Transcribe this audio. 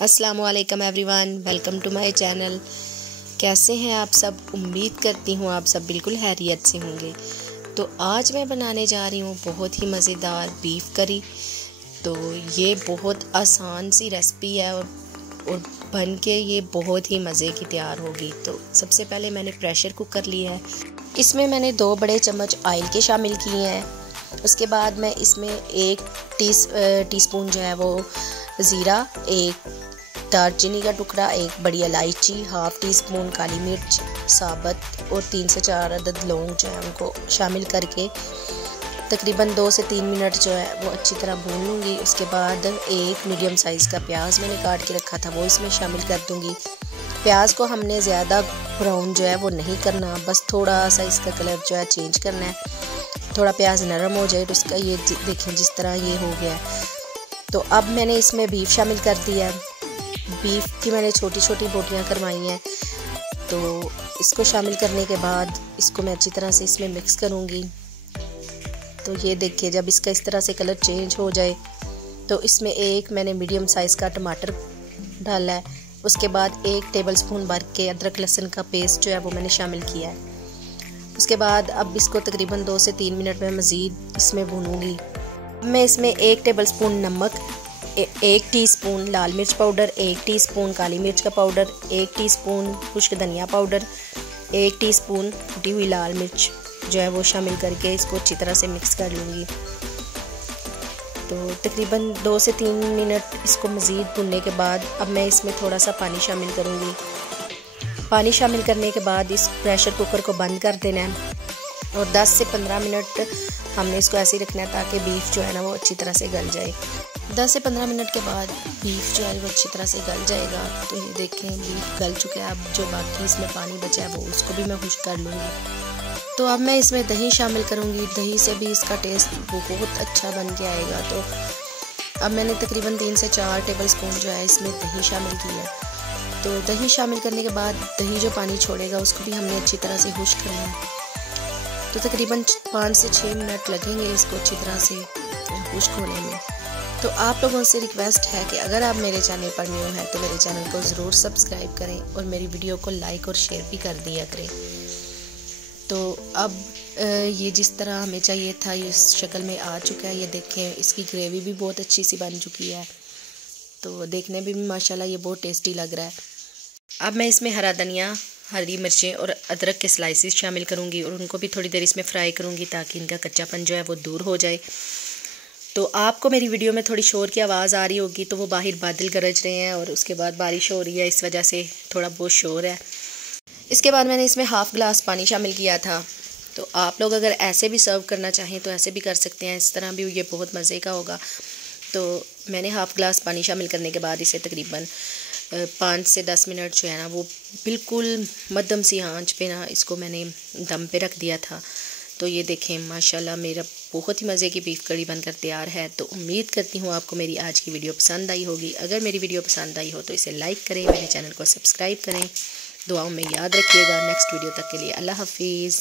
अस्सलामुअलैकुम everyone, welcome to my channel. कैसे हैं आप सब? उम्मीद करती हूँ आप सब बिल्कुल खैरियत से होंगे। तो आज मैं बनाने जा रही हूँ बहुत ही मज़ेदार बीफ करी। तो ये बहुत आसान सी रेसिपी है और बन के ये बहुत ही मज़े की तैयार होगी। तो सबसे पहले मैंने प्रेशर कुकर लिया है। इसमें मैंने 2 बड़े चम्मच ऑयल के शामिल किए हैं। उसके बाद मैं इसमें 1 टीस्पून जो है वो ज़ीरा, 1 दालचीनी का टुकड़ा, 1 बड़ी इलायची, हाफ़ टी स्पून काली मिर्च साबुत और 3 से 4 अदद लौंग जो है उनको शामिल करके तकरीबन 2 से 3 मिनट जो है वो अच्छी तरह भून लूँगी। उसके बाद 1 मीडियम साइज़ का प्याज मैंने काट के रखा था वो इसमें शामिल कर दूँगी। प्याज को हमने ज़्यादा ब्राउन जो है वो नहीं करना, बस थोड़ा सा इसका कलर जो है चेंज करना है। थोड़ा प्याज नरम हो जाए तो उसका ये देखें जिस तरह ये हो गया है। तो अब मैंने इसमें बीफ शामिल कर दिया है। बीफ की मैंने छोटी छोटी बोटियाँ करवाई हैं। तो इसको शामिल करने के बाद इसको मैं अच्छी तरह से इसमें मिक्स करूँगी। तो ये देखिए जब इसका इस तरह से कलर चेंज हो जाए तो इसमें 1 मैंने मीडियम साइज़ का टमाटर डाला है। उसके बाद 1 टेबलस्पून भर के अदरक लहसुन का पेस्ट जो है वो मैंने शामिल किया है। उसके बाद अब इसको तकरीबन 2 से 3 मिनट में मज़ीद इसमें भूनूंगी। मैं इसमें 1 टेबलस्पून नमक, 1 टीस्पून लाल मिर्च पाउडर, 1 टीस्पून काली मिर्च का पाउडर, 1 टीस्पून खुश्क धनिया पाउडर, 1 टीस्पून कुटी हुई लाल मिर्च जो है वो शामिल करके इसको अच्छी तरह से मिक्स कर लूँगी। तो तकरीबन 2 से 3 मिनट इसको मज़ीद भूनने के बाद अब मैं इसमें थोड़ा सा पानी शामिल करूँगी। पानी शामिल करने के बाद इस प्रेशर कुकर को बंद कर देना है और 10 से 15 मिनट हमने इसको ऐसे ही रखना है ताकि बीफ जो है ना वो अच्छी तरह से गल जाए। 10 से 15 मिनट के बाद बीफ जो है वो अच्छी तरह से गल जाएगा। तो ये देखें बीफ गल चुका है। अब जो बाकी इसमें पानी बचा है वो उसको भी मैं खुश्क कर लूँगी। तो अब मैं इसमें दही शामिल करूँगी। दही से भी इसका टेस्ट बहुत अच्छा बन के आएगा। तो अब मैंने तकरीबन 3 से 4 टेबलस्पून जो है इसमें दही शामिल किया है। तो दही शामिल करने के बाद दही जो पानी छोड़ेगा उसको भी हमने अच्छी तरह से खुश्क करना है। तो तकरीबन 5 से 6 मिनट लगेंगे इसको अच्छी तरह से खुश्क होने में। तो आप लोगों से रिक्वेस्ट है कि अगर आप मेरे चैनल पर न्यू हैं तो मेरे चैनल को ज़रूर सब्सक्राइब करें और मेरी वीडियो को लाइक और शेयर भी कर दिया करें। तो अब ये जिस तरह हमें चाहिए था ये इस शक्ल में आ चुका है। ये देखें इसकी ग्रेवी भी बहुत अच्छी सी बन चुकी है। तो देखने में भी माशाल्लाह ये बहुत टेस्टी लग रहा है। अब मैं इसमें हरा धनिया, हरी मिर्चें और अदरक के स्लाइसेस शामिल करूंगी और उनको भी थोड़ी देर इसमें फ्राई करूंगी ताकि इनका कच्चापन जो है वो दूर हो जाए। तो आपको मेरी वीडियो में थोड़ी शोर की आवाज़ आ रही होगी। तो वो बाहर बादल गरज रहे हैं और उसके बाद बारिश हो रही है, इस वजह से थोड़ा बहुत शोर है। इसके बाद मैंने इसमें हाफ़ गिलास पानी शामिल किया था। तो आप लोग अगर ऐसे भी सर्व करना चाहें तो ऐसे भी कर सकते हैं, इस तरह भी ये बहुत मज़े का होगा। तो मैंने हाफ़ गिलास पानी शामिल करने के बाद इसे तकरीबन 5 से 10 मिनट जो है ना वो बिल्कुल मध्यम सी आंच पे ना इसको मैंने दम पे रख दिया था। तो ये देखें माशाल्लाह मेरा बहुत ही मज़े की बीफ कड़ी बनकर तैयार है। तो उम्मीद करती हूँ आपको मेरी आज की वीडियो पसंद आई होगी। अगर मेरी वीडियो पसंद आई हो तो इसे लाइक करें, मेरे चैनल को सब्सक्राइब करें, दुआओं में याद रखिएगा। नेक्स्ट वीडियो तक के लिए अल्लाह हाफिज़।